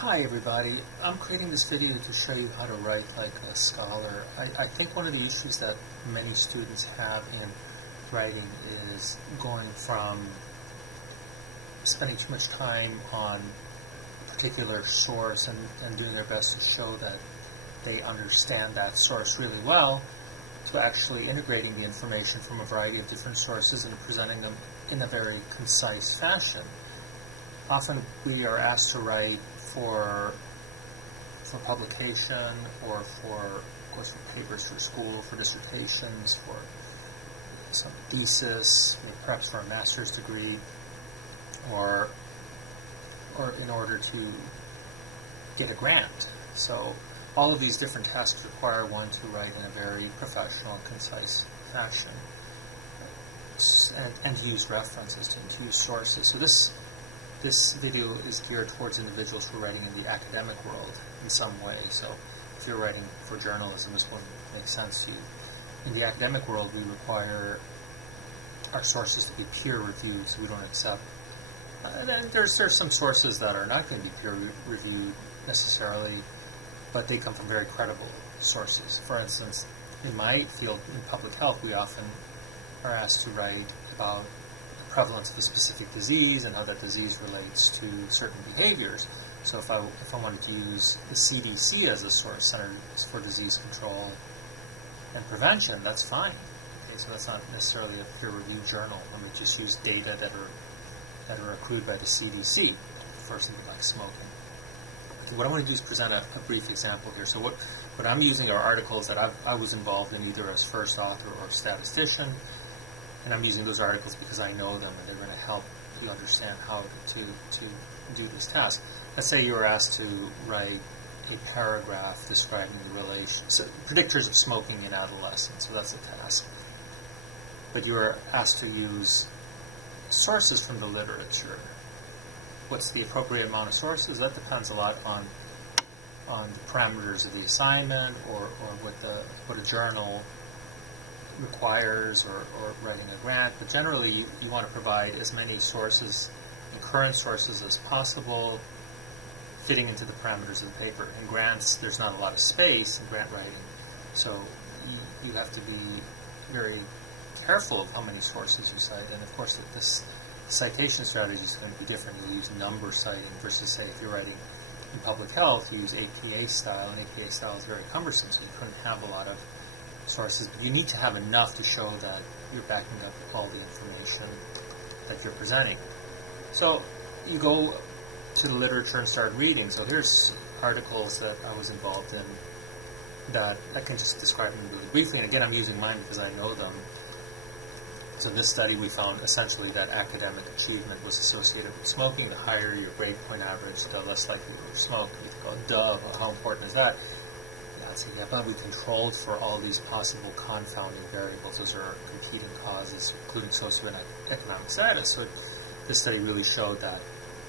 Hi everybody, I'm creating this video to show you how to write like a scholar. I think one of the issues that many students have in writing is going from spending too much time on a particular source and doing their best to show that they understand that source really well, to actually integrating the information from a variety of different sources and presenting them in a very concise fashion. Often we are asked to write for publication, or of course for papers for school, for dissertations, for some thesis, maybe perhaps for a master's degree, or in order to get a grant. So all of these different tasks require one to write in a very professional and concise fashion, and use references, to use sources. So this video is geared towards individuals who are writing in the academic world in some way. So if you're writing for journalism, this won't make sense to you. In the academic world, we require our sources to be peer-reviewed, so we don't accept. There's some sources that are not going to be peer-reviewed necessarily, but they come from very credible sources. For instance, in my field, in public health, we often are asked to write about prevalence of a specific disease and how that disease relates to certain behaviors. So if I wanted to use the CDC as a source, Centers for Disease Control and Prevention, that's fine. Okay, so that's not necessarily a peer-reviewed journal. Let me just use data that are accrued by the CDC for something like smoking. Okay, what I want to do is present a brief example here. So what I'm using are articles that I was involved in either as first author or statistician. And I'm using those articles because I know them and they're going to help you understand how to do this task. Let's say you were asked to write a paragraph describing the predictors of smoking in adolescence, so that's the task. But you were asked to use sources from the literature. What's the appropriate amount of sources? That depends a lot on the parameters of the assignment, or what a journal requires, or writing a grant. But generally you want to provide as many sources and current sources as possible, fitting into the parameters of the paper. In grants, there's not a lot of space in grant writing, so you have to be very careful of how many sources you cite. And of course this citation strategy is going to be different. You use number citing versus, say, if you're writing in public health, you use APA style, and APA style is very cumbersome, so you couldn't have a lot of sources, but you need to have enough to show that you're backing up all the information that you're presenting. So you go to the literature and start reading. So here's articles that I was involved in that I can just describe them really briefly, and again I'm using mine because I know them. So in this study we found essentially that academic achievement was associated with smoking. The higher your grade point average, the less likely you were to smoke. You think, oh, duh, how important is that? So yeah, but we controlled for all these possible confounding variables. Those are competing causes, including socioeconomic status. So this study really showed that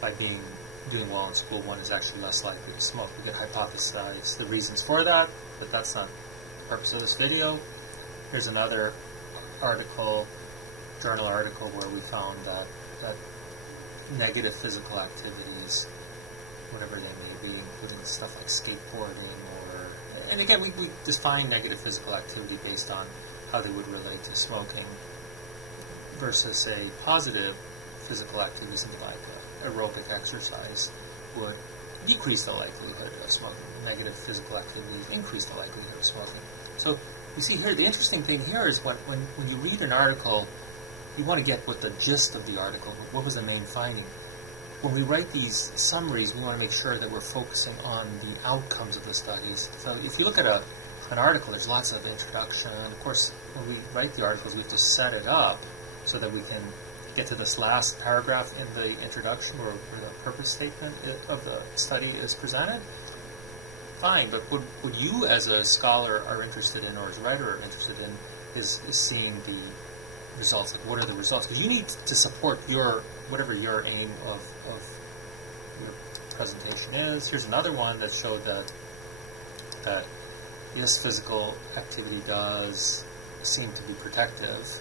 by doing well in school, one is actually less likely to smoke. We could hypothesize the reasons for that, but that's not the purpose of this video. Here's another article, journal article, where we found that negative physical activities, whatever they may be, including stuff like skateboarding, and again, we define negative physical activity based on how they would relate to smoking, versus, say, positive physical activity, something like aerobic exercise would decrease the likelihood of smoking. Negative physical activities increase the likelihood of smoking. So you see here, the interesting thing here is when you read an article, you want to get what the gist of the article, what was the main finding. When we write these summaries, we want to make sure that we're focusing on the outcomes of the studies. So if you look at an article, there's lots of introduction. Of course, when we write the articles, we have to set it up so that we can get to this last paragraph in the introduction where the purpose statement of the study is presented. Fine, but what you as a scholar are interested in, or as a writer are interested in, is seeing the results. Like, what are the results? Because you need to support whatever your aim of your presentation is. Here's another one that showed that yes, physical activity does seem to be protective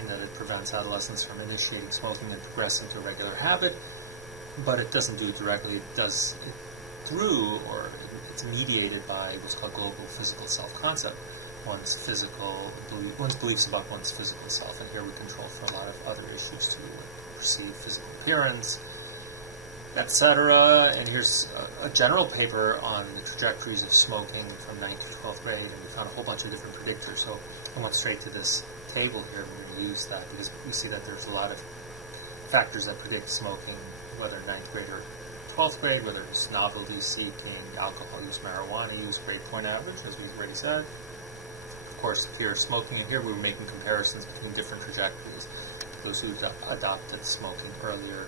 in that it prevents adolescents from initiating smoking and progressing to a regular habit, but it doesn't do it directly. It through, or it's mediated by what's called global physical self-concept, one's beliefs about one's physical self. And here we control for a lot of other issues too, perceived physical appearance, etc. And here's a general paper on the trajectories of smoking from 9th to 12th grade, and we found a whole bunch of different predictors. So I went straight to this table here, and we're going to use that because we see that there's a lot of factors that predict smoking, whether 9th grade or 12th grade, whether it's novelty seeking, alcohol use, marijuana use, grade point average, as we've already said. Of course, fear of smoking, and here we were making comparisons between different trajectories, those who adopted smoking earlier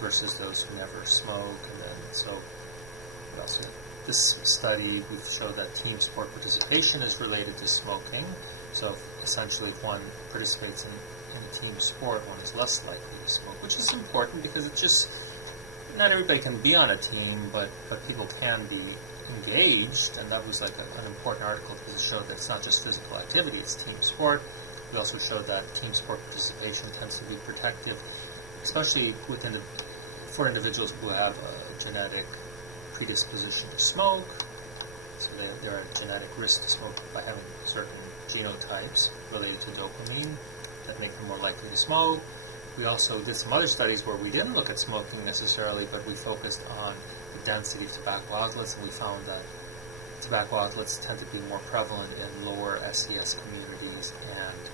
versus those who never smoke. And then, so what else? This study, we've showed that team sport participation is related to smoking. So essentially, if one participates in team sport, one is less likely to smoke, which is important because it's just, not everybody can be on a team, but people can be engaged, and that was like an important article because it showed that it's not just physical activity, it's team sport. We also showed that team sport participation tends to be protective, especially for individuals who have a genetic predisposition to smoke. So they're at genetic risk to smoke by having certain genotypes related to dopamine that make them more likely to smoke. We also did some other studies where we didn't look at smoking necessarily, but we focused on the density of tobacco outlets, and we found that tobacco outlets tend to be more prevalent in lower SES communities and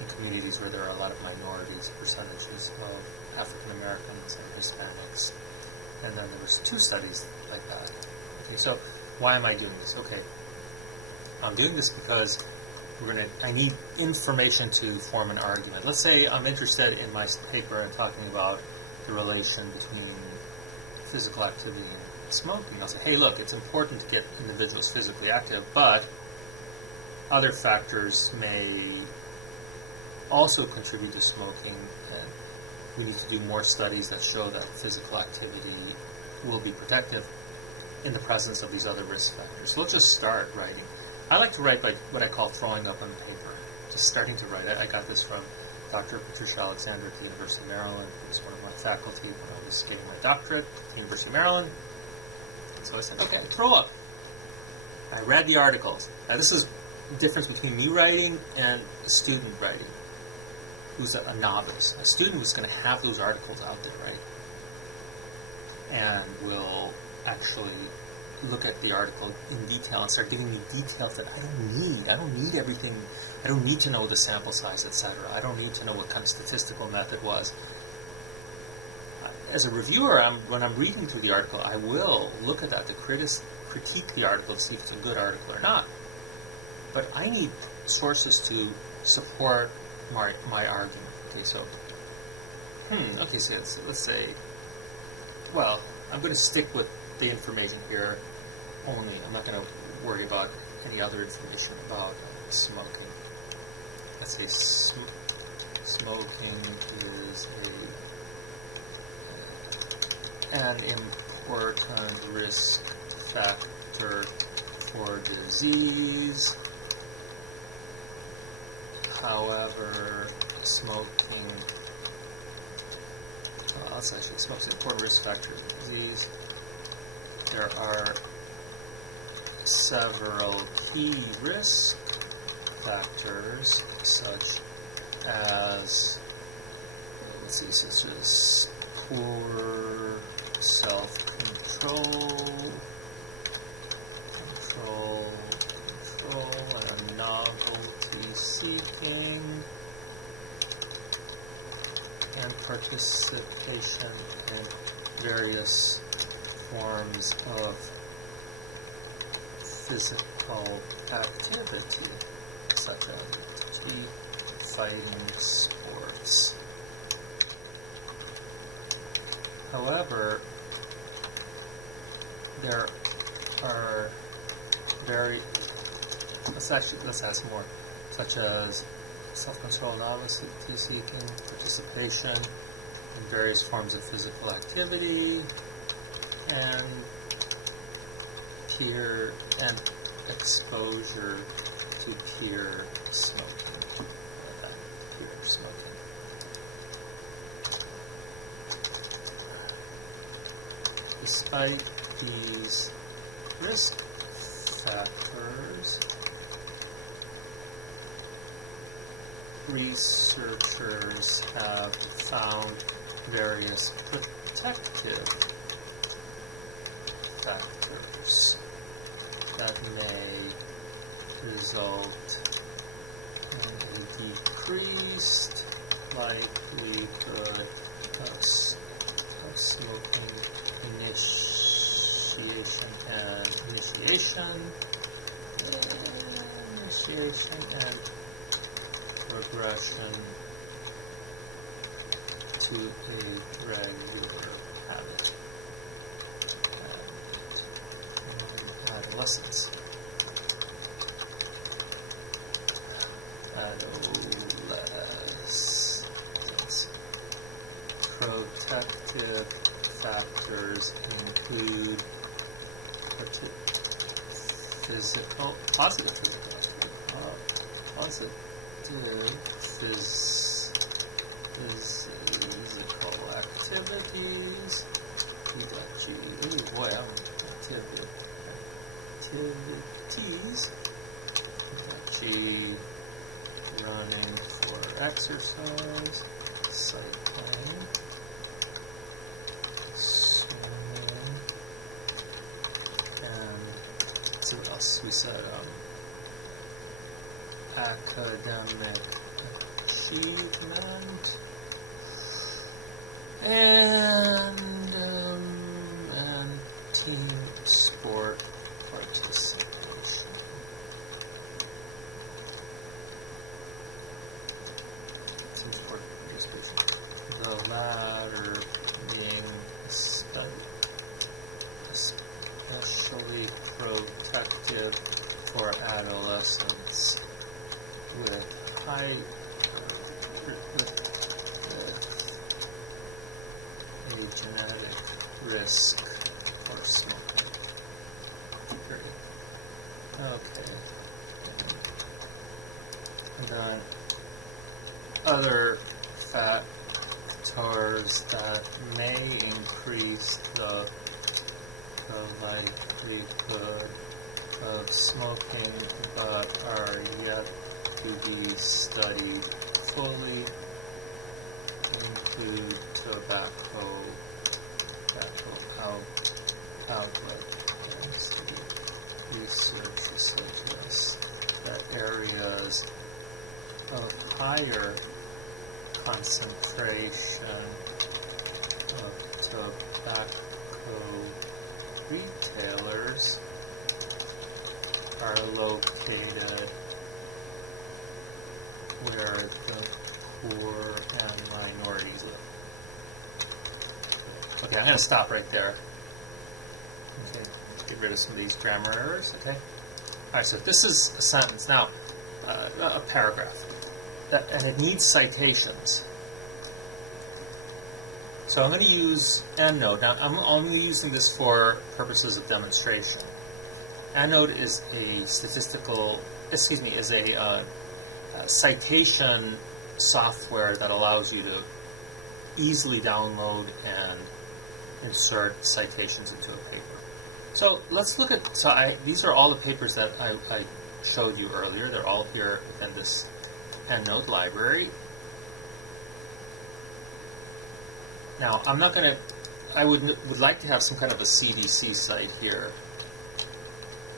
in communities where there are a lot of minorities, percentages of African Americans and Hispanics. And then there was 2 studies like that. Okay, so why am I doing this? Okay, I'm doing this because I need information to form an argument. Let's say I'm interested in my paper and talking about the relation between physical activity and smoking. I'll say, hey, look, it's important to get individuals physically active, but other factors may also contribute to smoking, and we need to do more studies that show that physical activity will be protective in the presence of these other risk factors. So let's just start writing. I like to write by what I call throwing up on paper, just starting to write. I got this from Dr. Patricia Alexander at the University of Maryland, who was one of my faculty when I was getting my doctorate at the University of Maryland. So I said, okay, throw up. I read the articles. Now this is the difference between me writing and a student writing, who's a novice. A student who's going to have those articles out there, right? And will actually look at the article in detail and start giving me details that I don't need. I don't need everything. I don't need to know the sample size, etc. I don't need to know what kind of statistical method was. As a reviewer, when I'm reading through the article, I will look at that to critique the article to see if it's a good article or not. But I need sources to support my argument. Okay, so let's say, well, I'm going to stick with the information here only. I'm not going to worry about any other information about smoking. Let's say smoking is an important risk factor for disease. However, smoking is an important risk factor for disease. There are several key risk factors, such as poor self-control, and novelty seeking, and participation in various forms of physical activity, such as fighting sports. However, there are let's ask more, such as self-control, novelty seeking, participation in various forms of physical activity, and peer and exposure to peer smoking. Despite these risk factors, researchers have found various protective factors that may result in a decreased likelihood of smoking initiation and progression to a regular habit in adolescence. Protective factors include positive physical activities. We got G. Ooh boy, I'm activities. We got G. Running for exercise, cycling, swimming, and let's see what else we said. Academic achievement and team sport participation. The latter being especially protective for adolescents with high a genetic risk for smoking. Period. Okay. And then other factors that may increase the likelihood of smoking but are yet to be studied fully include tobacco outlet. Research suggests that areas of higher concentration of tobacco retailers are located where the poor and minorities live. Okay, I'm going to stop right there. Okay, get rid of some of these grammar errors. Okay. All right, so this is a sentence now, a paragraph, and it needs citations. So I'm going to use EndNote. Now I'm only using this for purposes of demonstration. EndNote is a citation software that allows you to easily download and insert citations into a paper. So let's look at, these are all the papers that I showed you earlier. They're all here within this EndNote library. Now, I'm not going to, I would like to have some kind of a CDC site here,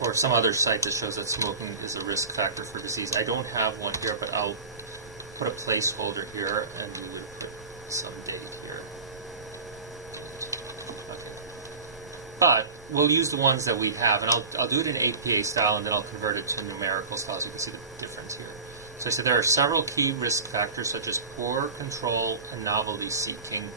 or some other site that shows that smoking is a risk factor for disease. I don't have one here, but I'll put a placeholder here, and we would put some date here. Okay. But we'll use the ones that we have, and I'll do it in APA style, and then I'll convert it to numerical style so you can see the difference here. So I said there are several key risk factors such as poor control and novelty seeking,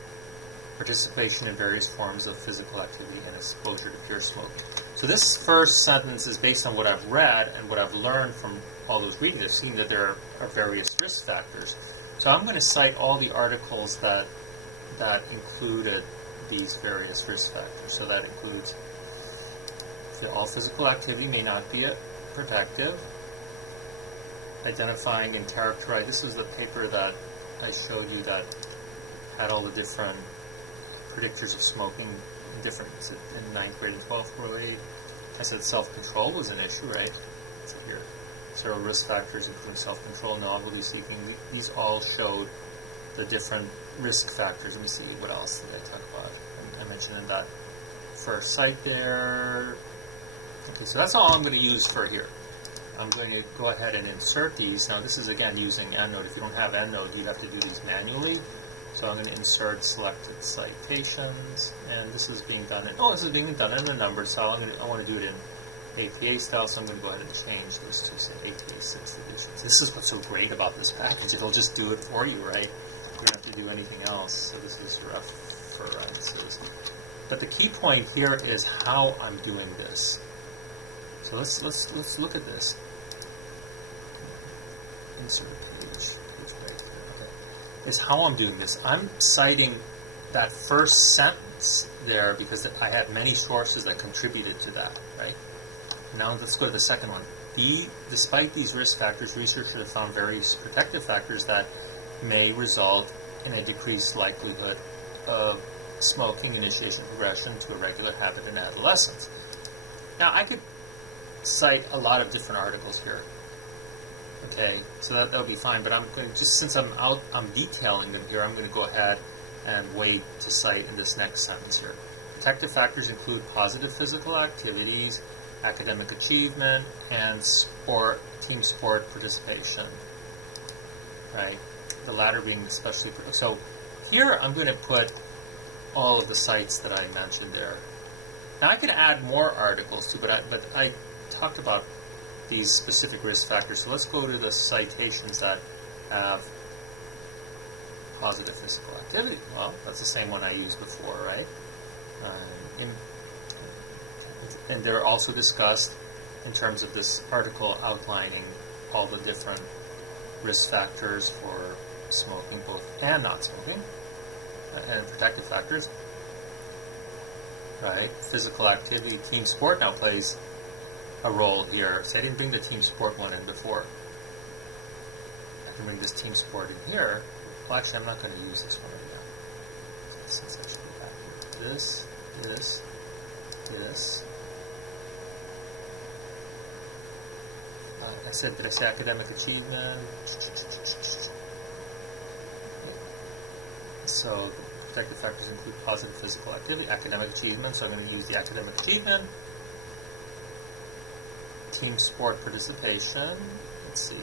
participation in various forms of physical activity, and exposure to pure smoking. So this first sentence is based on what I've read and what I've learned from all those readings. I've seen that there are various risk factors. So I'm going to cite all the articles that included these various risk factors. So that includes all physical activity may not be protective, identifying and characterizing. This is the paper that I showed you that had all the different predictors of smoking, different in 9th grade and 12th grade. I said self-control was an issue, right? So here, several risk factors including self-control, novelty seeking. These all showed the different risk factors. Let me see, what else did I talk about? I mentioned in that first site there. Okay, so that's all I'm going to use for here. I'm going to go ahead and insert these. Now this is again using EndNote. If you don't have EndNote, you have to do these manually. So I'm going to insert selected citations, and this is being done in, this is being done in a numbered style. I want to do it in APA style, so I'm going to go ahead and change those to say APA 6 editions. This is what's so great about this package. It'll just do it for you, right? You don't have to do anything else. So this is references. But the key point here is how I'm doing this. So let's look at this. Insert page right there. Okay. Is how I'm doing this. I'm citing that first sentence there because I had many sources that contributed to that, right? Now let's go to the second one. Despite these risk factors, researchers have found various protective factors that may result in a decreased likelihood of smoking initiation progression to a regular habit in adolescence. Now I could cite a lot of different articles here. Okay, so that would be fine, but I'm going just since I'm detailing them here, I'm going to go ahead and wait to cite in this next sentence here. Protective factors include positive physical activities, academic achievement, and team sport participation. Right, the latter being especially. So here I'm going to put all of the sites that I mentioned there. Now I could add more articles too, but I talked about these specific risk factors. So let's go to the citations that have positive physical activity. Well, that's the same one I used before, right? And they're also discussed in terms of this article outlining all the different risk factors for smoking, both and not smoking, and protective factors. Right? Physical activity, team sport now plays a role here. So I didn't bring the team sport one in before. I can bring this team sport in here. Well, actually, I'm not going to use this one right now. So let's actually go back here. This. Did I say academic achievement? So protective factors include positive physical activity, academic achievement. So I'm going to use the academic achievement. Team sport participation. Let's see.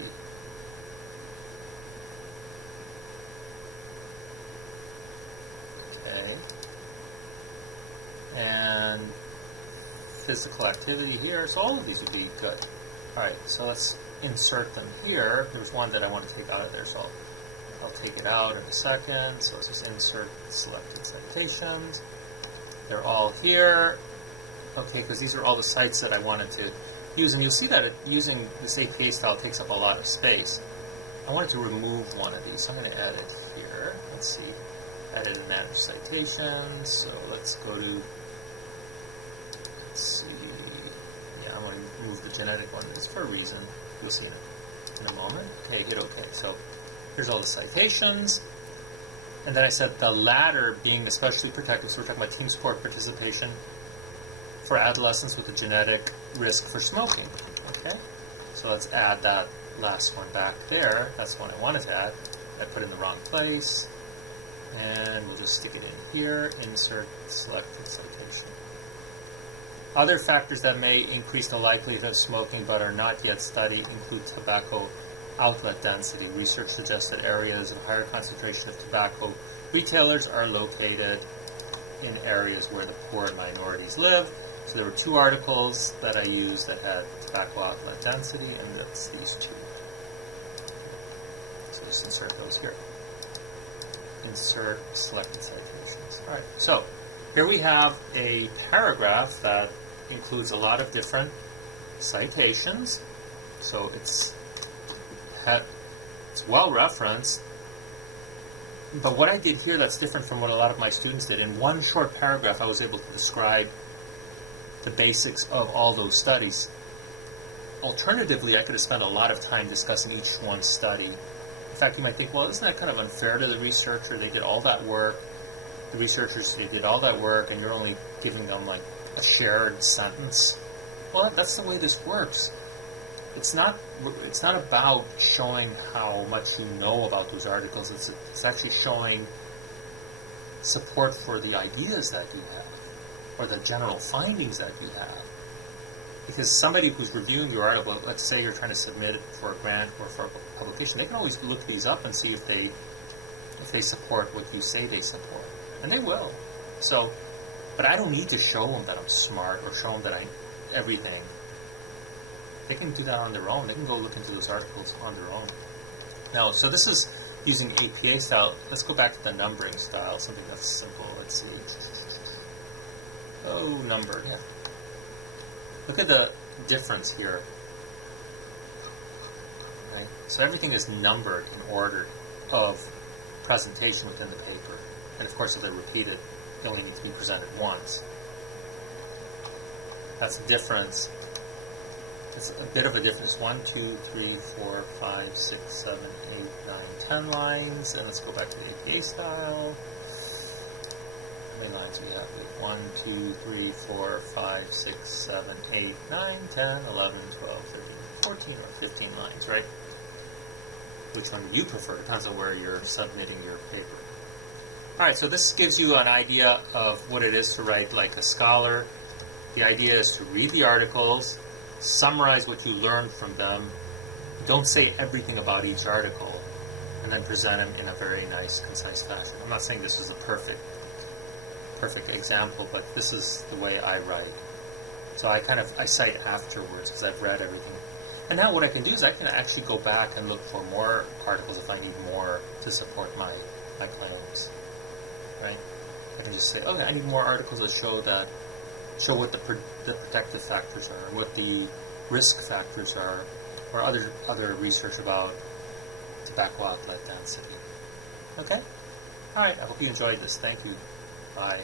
Okay. And physical activity here. So all of these would be good. All right. So let's insert them here. There's one that I want to take out of there, so I'll take it out in a second. So let's just insert selected citations. They're all here. Okay, because these are all the sites that I wanted to use, and you'll see that using this APA style takes up a lot of space. I wanted to remove one of these, so I'm going to add it here. Let's see, edit and manage citations. So let's go to, let's see, yeah, I'm going to remove the genetic one. It's for a reason. You'll see in a moment. Okay, hit OK. So here's all the citations. And then I said the latter being especially protective, so we're talking about team sport participation for adolescents with a genetic risk for smoking. Okay, so let's add that last one back there. That's the one I wanted to add. I put it in the wrong place, and we'll just stick it in here. Insert selected citation. Other factors that may increase the likelihood of smoking but are not yet studied include tobacco outlet density. Research suggests that areas of higher concentration of tobacco retailers are located in areas where the poor and minorities live. So there were two articles that I used that had tobacco outlet density, and that's these two. So just insert those here. Insert selected citations. All right, so here we have a paragraph that includes a lot of different citations. So it's well referenced. But what I did here that's different from what a lot of my students did, in one short paragraph I was able to describe the basics of all those studies. Alternatively, I could have spent a lot of time discussing each one study. In fact, you might think, well, isn't that kind of unfair to the researcher? They did all that work the researchers, they did all that work, and you're only giving them like a shared sentence. Well, that's the way this works. It's not about showing how much you know about those articles. It's actually showing support for the ideas that you have, or the general findings that you have. Because somebody who's reviewing your article, let's say you're trying to submit it for a grant or for a publication, they can always look these up and see if they support what you say they support. And they will. So, but I don't need to show them that I'm smart or show them that I everything. They can do that on their own. They can go look into those articles on their own. Now, so this is using APA style. Let's go back to the numbering style, something that's simple. Let's see. Oh, number, yeah. Look at the difference here. Right? So everything is numbered in order of presentation within the paper. And of course, if they're repeated, they only need to be presented once. That's the difference. It's a bit of a difference. 1, 2, 3, 4, 5, 6, 7, 8, 9, 10 lines. And let's go back to the APA style. How many lines do we have? 1, 2, 3, 4, 5, 6, 7, 8, 9, 10, 11, 12, 13, 14, or 15 lines, right? Which one do you prefer? Depends on where you're submitting your paper. Alright, so this gives you an idea of what it is to write like a scholar. The idea is to read the articles, summarize what you learned from them, don't say everything about each article, and then present them in a very nice, concise fashion. I'm not saying this is a perfect example, but this is the way I write. So I cite afterwards because I've read everything. And now what I can do is I can actually go back and look for more articles if I need more to support my claims. Right? I can just say, okay, I need more articles that show what the protective factors are, and what the risk factors are, or other research about tobacco outlet density. Okay? Alright, I hope you enjoyed this. Thank you. Bye.